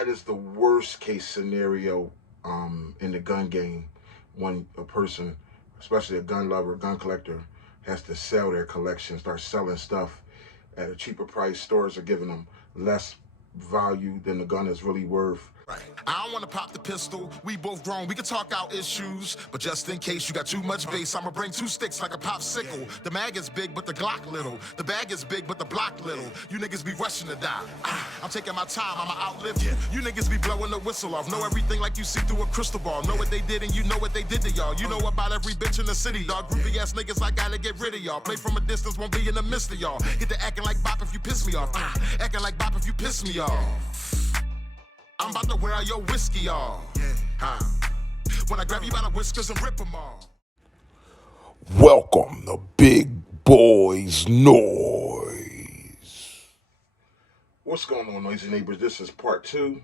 that is the worst case scenario in the gun game when a person, especially a gun lover, gun collector, has to sell their collection, start selling stuff at a cheaper price. Stores are giving them less value than the gun is really worth. Right. I don't wanna pop the pistol. We both grown, we can talk out issues. But just in case you got too much bass, I'ma bring two sticks like a popsicle. The mag is big, but the Glock little. The bag is big, but the block little. You niggas be rushing to die. I'm taking my time, I'ma outlive you. You niggas be blowing the whistle off. Know everything like you see through a crystal ball. Know what they did and you know what they did to y'all. You know about every bitch in the city, dog. Groupie ass niggas, I gotta get rid of y'all. Play from a distance, won't be in the midst of y'all. Get to acting like bop if you piss me off. Acting like bop if you piss me off. I'm about to wear out your whiskey off. When I grab you by the whiskers and rip them off. Welcome to Big Boys Noise. What's going on, noisy neighbors? This is part two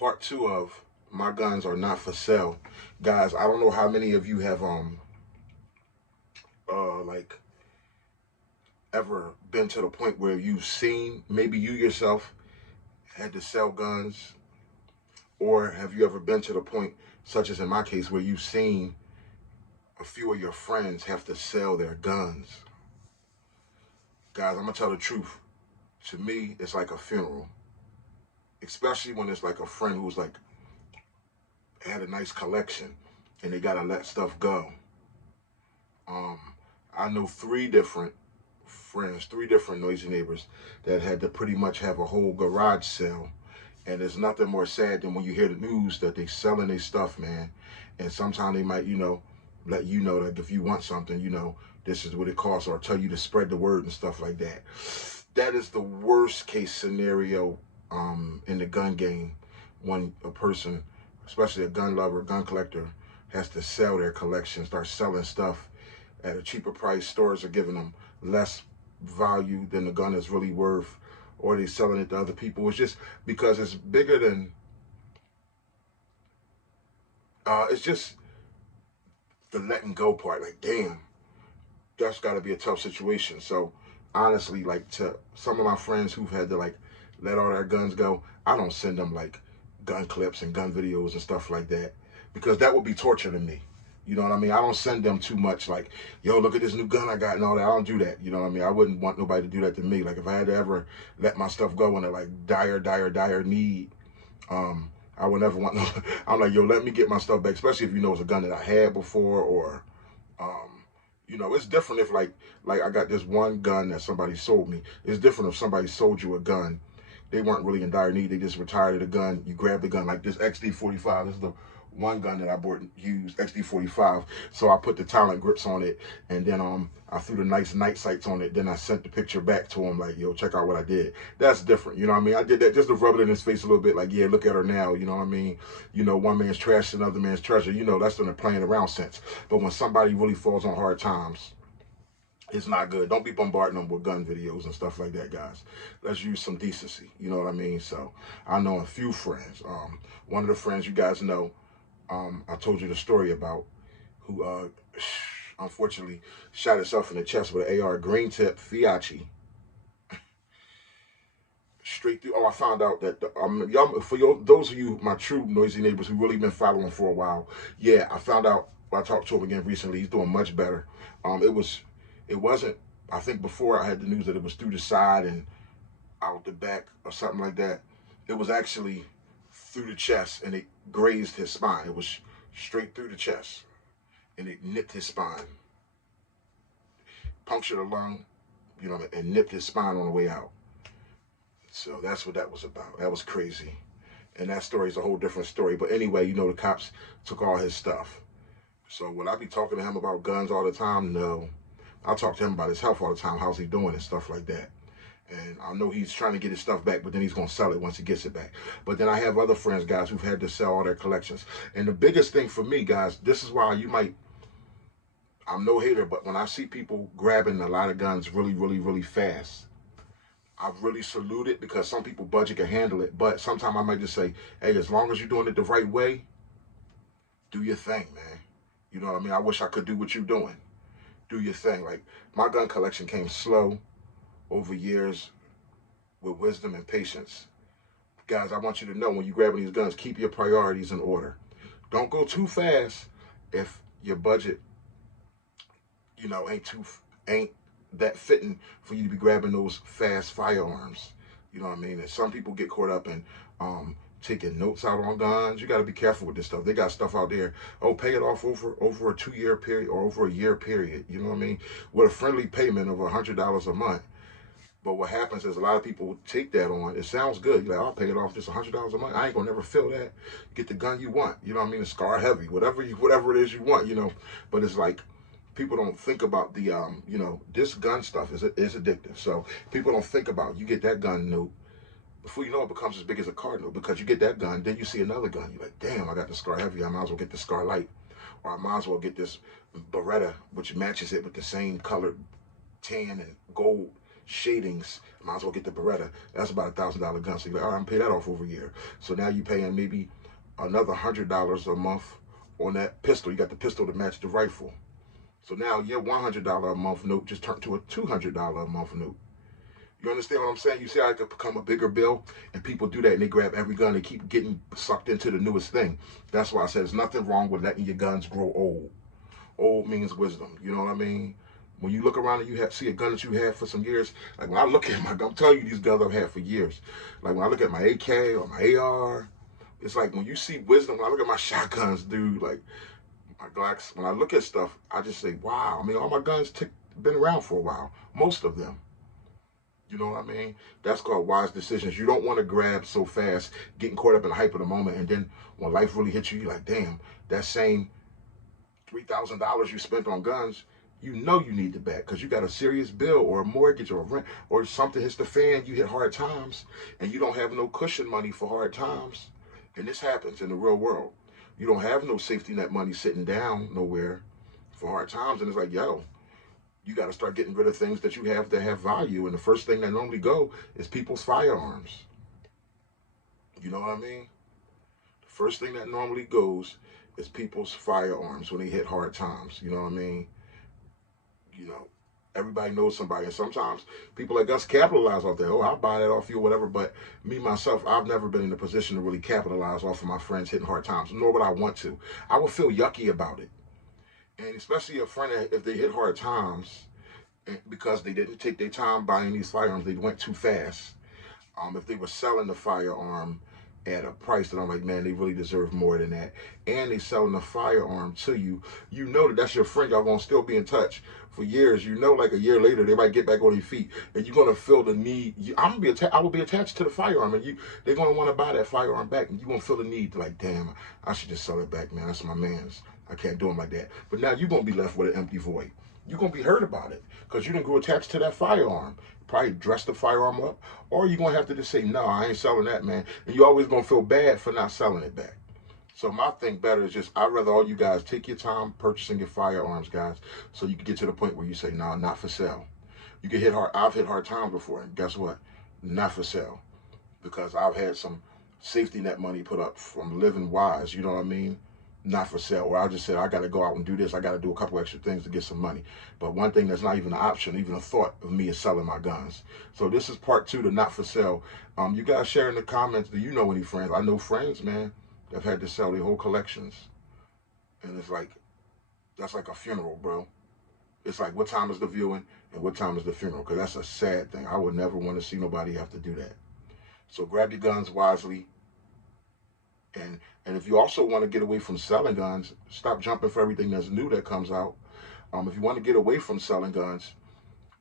of My Guns Are Not For Sale. Guys, I don't know how many of you have ever been to the point where you've seen, maybe you yourself had to sell guns, or have you ever been to the point, such as in my case, where you've seen a few of your friends have to sell their guns? Guys, I'm gonna tell the truth. To me, it's like a funeral, especially when it's like a friend who's like had a nice collection and they gotta let stuff go. I know three different friends, three different noisy neighbors that had to pretty much have a whole garage sale. And there's nothing more sad than when you hear the news that they selling their stuff, man. And sometimes they might, let you know that if you want something, this is what it costs, or tell you to spread the word and stuff like that. That is the worst case scenario in the gun game when a person, especially a gun lover, gun collector, has to sell their collection, start selling stuff at a cheaper price. Stores are giving them less value than the gun is really worth, or they selling it to other people. It's just because it's bigger than it's just the letting go part. Like, damn, that's got to be a tough situation. So honestly, like, to some of my friends who've had to like let all their guns go, I don't send them like gun clips and gun videos and stuff like that, because that would be torture to me. You know what I mean? I don't send them too much like, yo, look at this new gun I got and all that. I don't do that. You know what I mean? I wouldn't want nobody to do that to me. Like, if I had to ever let my stuff go in a like dire need, I would never want no, I'm like, yo, let me get my stuff back, especially if it's a gun that I had before, or it's different if like I got this one gun that somebody sold me. It's different if somebody sold you a gun. They weren't really in dire need. They just retired the gun. You grab the gun, like this XD45. This is the one gun that I bought used, XD45. So I put the Talent grips on it, and then I threw the nice night sights on it. Then I sent the picture back to him like, yo, check out what I did. That's different. You know what I mean? I did that just to rub it in his face a little bit, like, yeah, look at her now. You know what I mean? One man's trash is another man's treasure. That's in the playing around sense. But when somebody really falls on hard times, it's not good. Don't be bombarding them with gun videos and stuff like that, guys. Let's use some decency. You know what I mean? So I know a few friends. One of the friends you guys know, I told you the story about, who unfortunately shot herself in the chest with an AR green tip Fiachi. Straight through. Oh, I found out that those of you, my true noisy neighbors who really been following for a while, yeah, I found out. I talked to him again recently. He's doing much better. It wasn't. I think before I had the news that it was through the side and out the back or something like that. It was actually through the chest, and it grazed his spine. It was straight through the chest, and it nipped his spine, punctured a lung, and nipped his spine on the way out. So that's what that was about. That was crazy. And that story is a whole different story. But anyway, the cops took all his stuff. So would I be talking to him about guns all the time? No. I talk to him about his health all the time. How's he doing and stuff like that. And I know he's trying to get his stuff back, but then he's going to sell it once he gets it back. But then I have other friends, guys, who've had to sell all their collections. And the biggest thing for me, guys, this is why I'm no hater, but when I see people grabbing a lot of guns really, really, really fast, I really salute it, because some people budget can handle it. But sometimes I might just say, hey, as long as you're doing it the right way, do your thing, man. You know what I mean? I wish I could do what you're doing. Do your thing. Like, my gun collection came slow over years with wisdom and patience. guys, I want you to know when you're grabbing these guns, keep your priorities in order. Don't go too fast if your budget, ain't that fitting for you to be grabbing those fast firearms. You know what I mean? And some people get caught up in taking notes out on guns. You got to be careful with this stuff. They got stuff out there. Oh, pay it off over a 2-year period or over a year period. You know what I mean? With a friendly payment of $100 a month. But what happens is a lot of people take that on. It sounds good. You're like, I'll pay it off just $100 a month. I ain't gonna never feel that. Get the gun you want. You know what I mean? It's scar heavy, whatever it is you want. But it's like people don't think about the this gun stuff is addictive. So people don't think about you get that gun note. Before you know it becomes as big as a cardinal because you get that gun, then you see another gun. You're like, damn, I got the scar heavy. I might as well get the scar light, or I might as well get this Beretta, which matches it with the same colored tan and gold shadings. Might as well get the Beretta. That's about $1,000 gun. So you're like, all right, I'm pay that off over a year. So now you're paying maybe another $100 a month on that pistol. You got the pistol to match the rifle. So now your $100 a month note just turned to a $200 a month note. You understand what I'm saying? You see how it could become a bigger bill? And people do that and they grab every gun. They keep getting sucked into the newest thing. That's why I said there's nothing wrong with letting your guns grow old. Old means wisdom. You know what I mean? When you look around and you see a gun that you had for some years, like when I look at my gun, I'm telling you these guns I've had for years. Like when I look at my AK or my AR, it's like when you see wisdom, when I look at my shotguns, dude, like my Glocks, when I look at stuff, I just say, wow. I mean, all my guns been around for a while. Most of them. You know what I mean? That's called wise decisions. You don't want to grab so fast, getting caught up in the hype of the moment, and then when life really hits you, you're like, damn, that same $3,000 you spent on guns, you know you need it back because you got a serious bill or a mortgage or a rent or something hits the fan, you hit hard times, and you don't have no cushion money for hard times. And this happens in the real world. You don't have no safety net money sitting down nowhere for hard times, and it's like, yo, you got to start getting rid of things that you have that have value. And the first thing that normally go is people's firearms. You know what I mean? The first thing that normally goes is people's firearms when they hit hard times. You know what I mean? Everybody knows somebody. And sometimes people like us capitalize off that. Oh, I'll buy that off you or whatever. But me, myself, I've never been in a position to really capitalize off of my friends hitting hard times, nor would I want to. I would feel yucky about it. And especially a friend, if they hit hard times, because they didn't take their time buying these firearms, they went too fast. If they were selling the firearm at a price that I'm like, man, they really deserve more than that, and they selling the firearm to you, you know that's your friend. Y'all gonna still be in touch for years. You know, like a year later, they might get back on their feet, and you're gonna feel the need. I will be attached to the firearm, and they're gonna want to buy that firearm back, and you're gonna feel the need to like, damn, I should just sell it back, man. That's my man's. I can't do him like that. But now you're gonna be left with an empty void. You're gonna be hurt about it because you didn't go attached to that firearm. Probably dress the firearm up, or you're gonna have to just say, no, I ain't selling that, man. And you always gonna feel bad for not selling it back. So my thing better is just, I'd rather all you guys take your time purchasing your firearms, guys, so you can get to the point where you say, no, not for sale. You can hit hard. I've hit hard times before, and guess what? Not for sale, because I've had some safety net money put up from living wise. You know what I mean? Not for sale. Or I just said, I got to go out and do this. I got to do a couple extra things to get some money. But one thing that's not even an option, even a thought of me, is selling my guns. So this is part 2 to not for sale. You guys share in the comments. Do you know any friends? I know friends, man, that have had to sell their whole collections. And it's like, that's like a funeral, bro. It's like, what time is the viewing and what time is the funeral? Because that's a sad thing. I would never want to see nobody have to do that. So grab your guns wisely. And if you also want to get away from selling guns, stop jumping for everything that's new that comes out. If you want to get away from selling guns,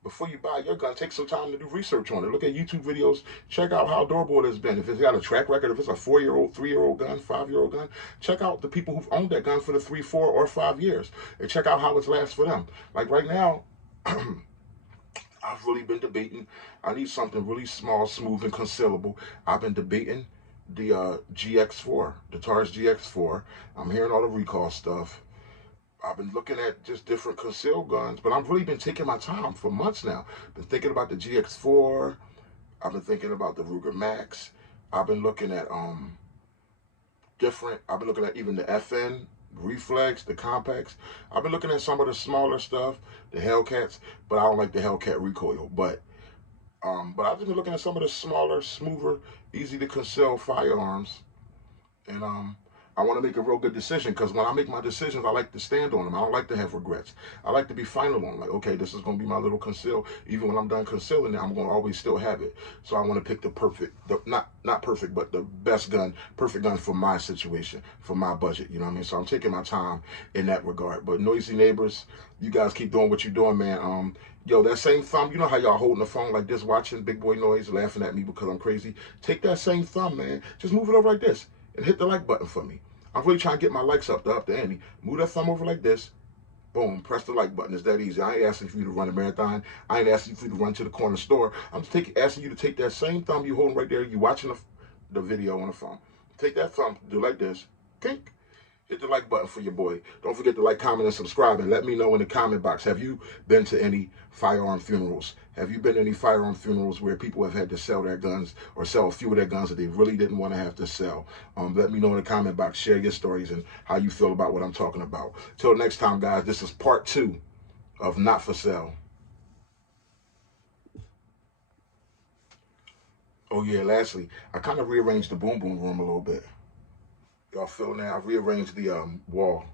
before you buy your gun, take some time to do research on it. Look at YouTube videos. Check out how durable it has been. If it's got a track record, if it's a 4-year-old, 3-year-old gun, 5-year-old gun, check out the people who've owned that gun for the 3, 4, or 5 years. And check out how it's lasts for them. Like right now, I've really been debating. I need something really small, smooth, and concealable. I've been debating the GX4, the Taurus GX4. I'm hearing all the recall stuff. I've been looking at just different concealed guns, but I've really been taking my time for months now. Been thinking about the GX4. I've been thinking about the Ruger Max. I've been looking at I've been looking at even the FN, Reflex, the Compacts. I've been looking at some of the smaller stuff, the Hellcats, but I don't like the Hellcat recoil. But But I've been looking at some of the smaller, smoother, easy to conceal firearms, and I want to make a real good decision, because when I make my decisions, I like to stand on them. I don't like to have regrets. I like to be final on them. Like, okay, this is going to be my little conceal. Even when I'm done concealing it, I'm going to always still have it. So I want to pick the perfect, not perfect, but the best gun, perfect gun for my situation, for my budget. You know what I mean? So I'm taking my time in that regard. But noisy neighbors, you guys keep doing what you're doing, man. Yo, that same thumb, you know how y'all holding the phone like this, watching Big Boy Noise, laughing at me because I'm crazy? Take that same thumb, man. Just move it over like this and hit the like button for me. I'm really trying to get my likes up the ante. Move that thumb over like this. Boom. Press the like button. It's that easy. I ain't asking for you to run a marathon. I ain't asking for you to run to the corner store. I'm just asking you to take that same thumb you holding right there. You watching the video on the phone. Take that thumb. Do like this. Kink. Hit the like button for your boy. Don't forget to like, comment, and subscribe. And let me know in the comment box, have you been to any firearm funerals? Have you been to any firearm funerals where people have had to sell their guns or sell a few of their guns that they really didn't want to have to sell? Let me know in the comment box. Share your stories and how you feel about what I'm talking about. Till next time, guys, this is part 2 of Not For Sale. Oh, yeah, lastly, I kind of rearranged the boom boom room a little bit. Y'all feel that? I rearranged the wall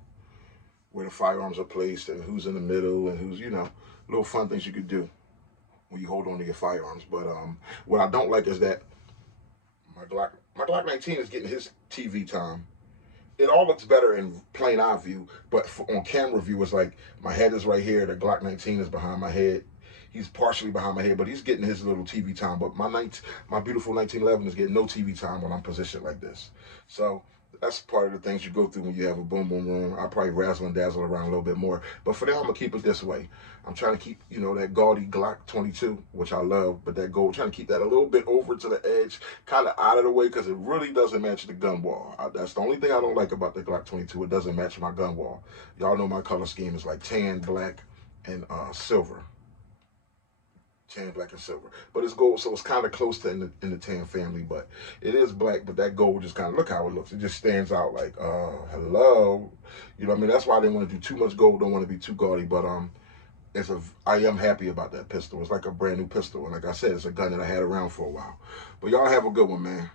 where the firearms are placed and who's in the middle and who's, little fun things you could do when you hold on to your firearms. But what I don't like is that my Glock 19 is getting his TV time. It all looks better in plain eye view, but on camera view, it's like my head is right here. The Glock 19 is behind my head. He's partially behind my head, but he's getting his little TV time. But my beautiful 1911 is getting no TV time when I'm positioned like this. So that's part of the things you go through when you have a boom boom room. I'll probably razzle and dazzle around a little bit more. But for now, I'm going to keep it this way. I'm trying to keep, that gaudy Glock 22, which I love, but that gold, trying to keep that a little bit over to the edge, kind of out of the way, because it really doesn't match the gun wall. That's the only thing I don't like about the Glock 22. It doesn't match my gun wall. Y'all know my color scheme is like tan, black, and silver. Tan, black, and silver. But it's gold, so it's kind of close to in the tan family, but it is black, but that gold just kind of, look how it looks. It just stands out like, hello. You know what I mean? That's why I didn't want to do too much gold, don't want to be too gaudy, but I am happy about that pistol. It's like a brand new pistol, and like I said, it's a gun that I had around for a while. But y'all have a good one, man.